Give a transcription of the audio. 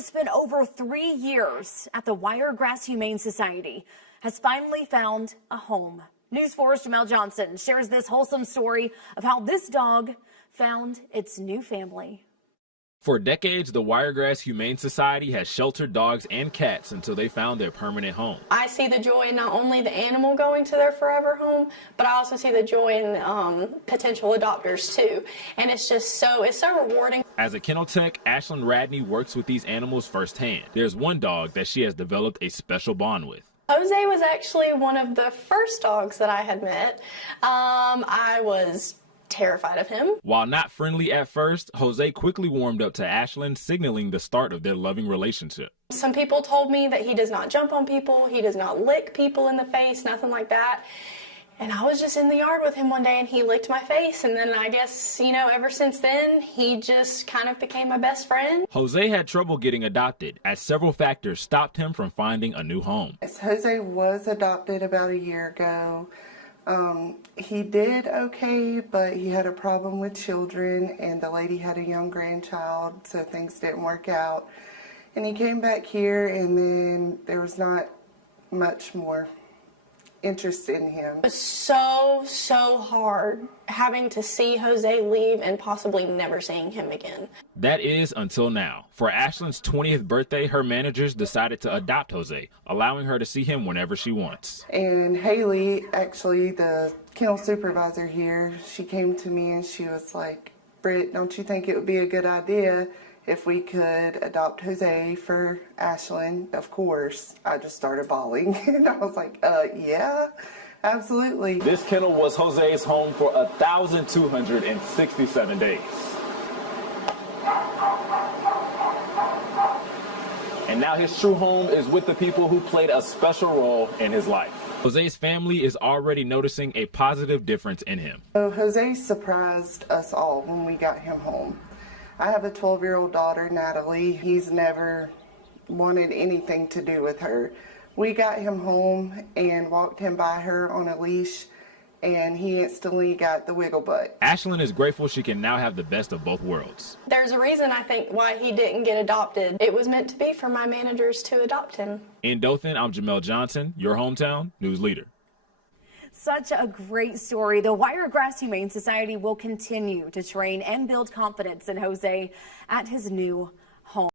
that's been over 3 years at the Wiregrass Humane Society has finally found a home. News 4's Jamel Johnson shares this wholesome story of how this dog found its new family. For decades, the Wiregrass Humane Society has sheltered dogs and cats until they found their permanent home. I see the joy in not only the animal going to their forever home, but I also see the joy in potential adopters too. And it's so rewarding. As a kennel tech, Ashlyn Radney works with these animals firsthand. There's one dog that she has developed a special bond with. Jose was actually one of the first dogs that I had met. I was terrified of him. While not friendly at first, Jose quickly warmed up to Ashlyn, signaling the start of their loving relationship. Some people told me that he does not jump on people, he does not lick people in the face, nothing like that. And I was just in the yard with him one day and he licked my face, and then I guess, ever since then, he just kind of became my best friend. Jose had trouble getting adopted as several factors stopped him from finding a new home. Jose was adopted about a year ago. He did okay, but he had a problem with children, and the lady had a young grandchild, so things didn't work out. And he came back here, and then there was not much more interest in him. It was so hard having to see Jose leave and possibly never seeing him again. That is until now. For Ashlyn's 20th birthday, her managers decided to adopt Jose, allowing her to see him whenever she wants. And Haley, actually the kennel supervisor here, she came to me and she was like, "Britt, don't you think it would be a good idea if we could adopt Jose for Ashlyn?" Of course, I just started bawling and I was like, yeah, absolutely. This kennel was Jose's home for 1,267 days. And now his true home is with the people who played a special role in his life. Jose's family is already noticing a positive difference in him. So Jose surprised us all when we got him home. I have a 12-year-old daughter, Natalie. He's never wanted anything to do with her. We got him home and walked him by her on a leash, and he instantly got the wiggle butt. Ashlyn is grateful she can now have the best of both worlds. There's a reason, I think, why he didn't get adopted. It was meant to be for my managers to adopt him. In Dothan, I'm Jamel Johnson, your hometown news leader. Such a great story. The Wiregrass Humane Society will continue to train and build confidence in Jose at his new home.